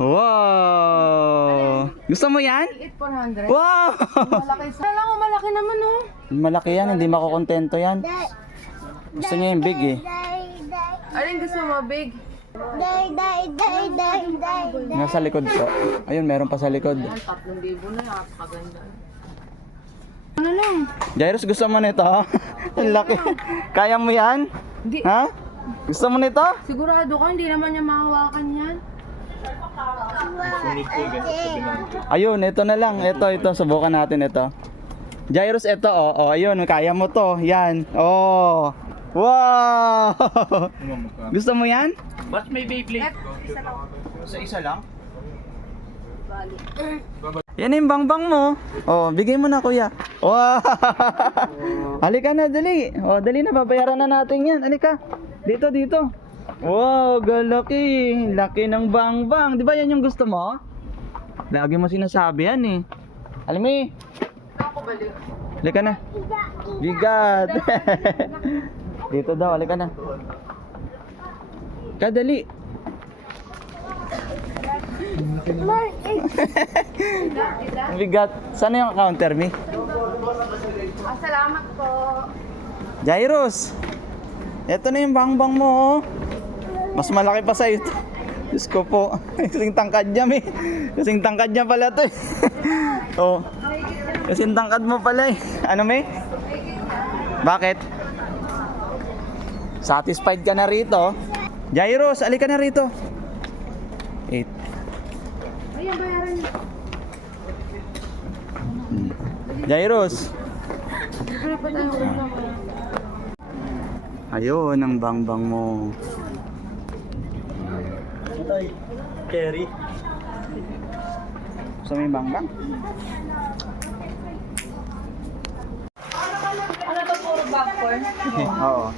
Wow! Gusto mo yan? 400. Wow! Malaki. Sana ko malaki naman oh. Malaki yan, hindi makukontento yan. Gusto niya yung big eh. Alin gusto mo, big? Nasa likod po. Ayun, meron pa sa likod. 3,000 na, napakaganda. Ano lang? Jairus, gusto mo nito? Ang laki. Kaya mo yan? Hindi. Ha? Gusto mo nito? Sigurado ka, hindi naman niya mahawakan yan. Ayun, ito na lang. Ito, subukan natin ito. Jairus, ito oh. Ayun, kaya mo to. Yan. Oh. Wow! Gusto mo yan? But may Beyblade. Sa isa lang? Bali. Yan yung bangbang mo. Oh, bigay mo na kuya. Wow! Halika na, dali. Oh, dali na, babayaran na natin yan. Halika. Dito. Wow, galaki. Laki ng bangbang. Di ba yan yung gusto mo? Lagi mo sinasabi yan eh. Alam mo eh. Ako balik. Halika na. Bigat. Dito daw, halika na. Kadali. Bigat. Sana yung counter, Mi? Salamat po. Jairus. Ito na yung bangbang mo. Oh. Mas malaki pa sa'yo ito. Diyos ko po. Kasing tangkad niya, Mi. Kasing tangkad niya pala ito eh. Oh. Kasing tangkad mo pala eh. Ano, Mi? Bakit? Satisfied ka na rito? Jairus, alika na rito. 8. Ayan, bayaran niyo. Jairus. Siguro pa tayo ulam. Ayun, ang bangbang mo. Tay, carry. Gusto mo yung bangbang? Ano to, puro popcorn? Oo.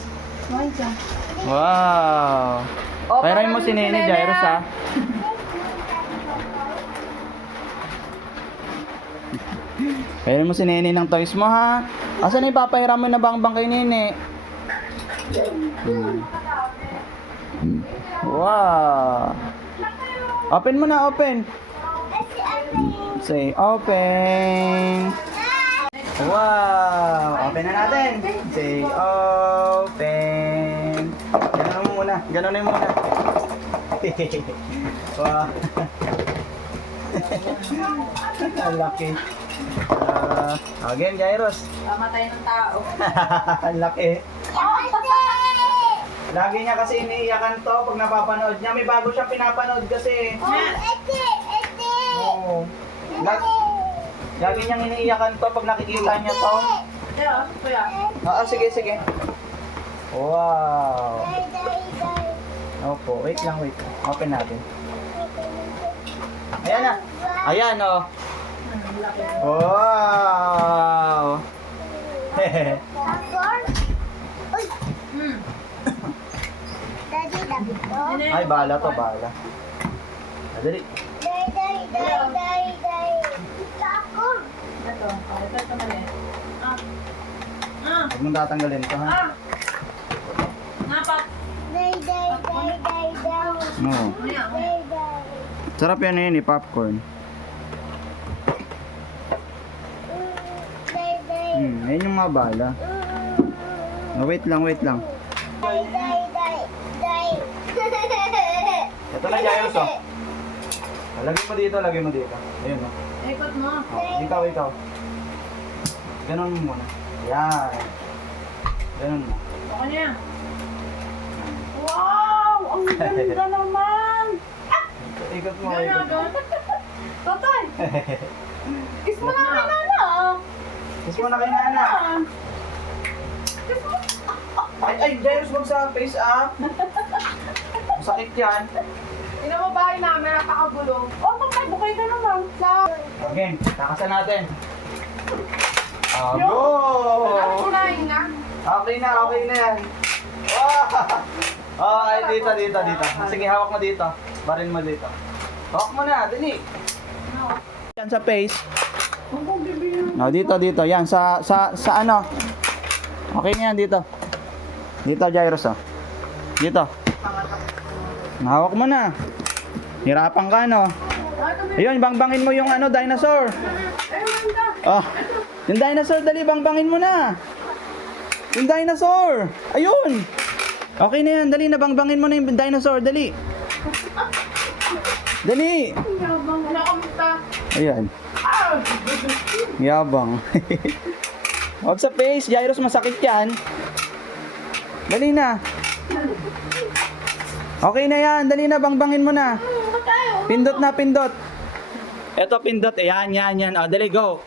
Ay, dyan. Wow. Oh, Pairay mo parang si Nene, Nene, Jairus ha. Pairay mo si Nene ng toys mo ha. Asan na ipapahiram mo na bangbang kay Nene? Wow. Open mo na, open. Say open. Wow. Open na natin. Say open. Ganun mo muna. Ganun muna. Wow. Ang laki. Again, Jairus. Pamatay ng tao. Ang laki. Lagi niya kasi iniiyakan to pag napapanood niya. May bago siyang pinapanood kasi. Oo. Lagi niyang iniiyakan to pag nakikita niya to. Yeah, kuya. Sige. Wow. Opo, wait lang. Open natin. Ayan na. Ayan oh. Wow. Ay, bala to, bala. Dali. Ito mali. Huwag mong tatanggalin ito, ha? Napak. Oo. Sarap yan yun, popcorn. Ayun yung mga bala. Wait lang. Ito na, Jairus, oh. Lagay mo dito. Ayun, oh. Ikot mo. Ikaw. Ganon mo muna. Yan. Ganon mo. Ako niya. Wow! Ang ganda naman! Ikot mo. Gano'n. Totoy! Kiss mo na kay Nana. Kiss mo na kay Nana. Ay, Jairus, wag sa face, ah. Masakit yan. Inababahay namin, napakagulo. Bukay ka naman. Again, takasan natin. Yo! Go! Kunain na. Okay na yan. Wow! Ay, dito. Sige, hawak mo dito. Barin mo dito. Hawak mo na, dali. Yan sa face. No, dito. Yan, sa ano. Okay na yan, dito. Dito, Jairus, oh. Dito. Hawak mo na. Hirapan ka, no? Ayun, bangbangin mo yung ano, dinosaur. Oh, yung dinosaur, dali, bangbangin mo na. Yung dinosaur. Ayun. Okay na yan, dali na, bangbangin mo na yung dinosaur, dali. Dali. Yabang na kamusta. Ayan. Yabang. Huwag sa face, Jairus, masakit yan. Dali na. Okay na yan, dali na, bangbangin mo na. Pindot na, pindot. Eto, pindot. Ayan, yan, yan. O, dali, go.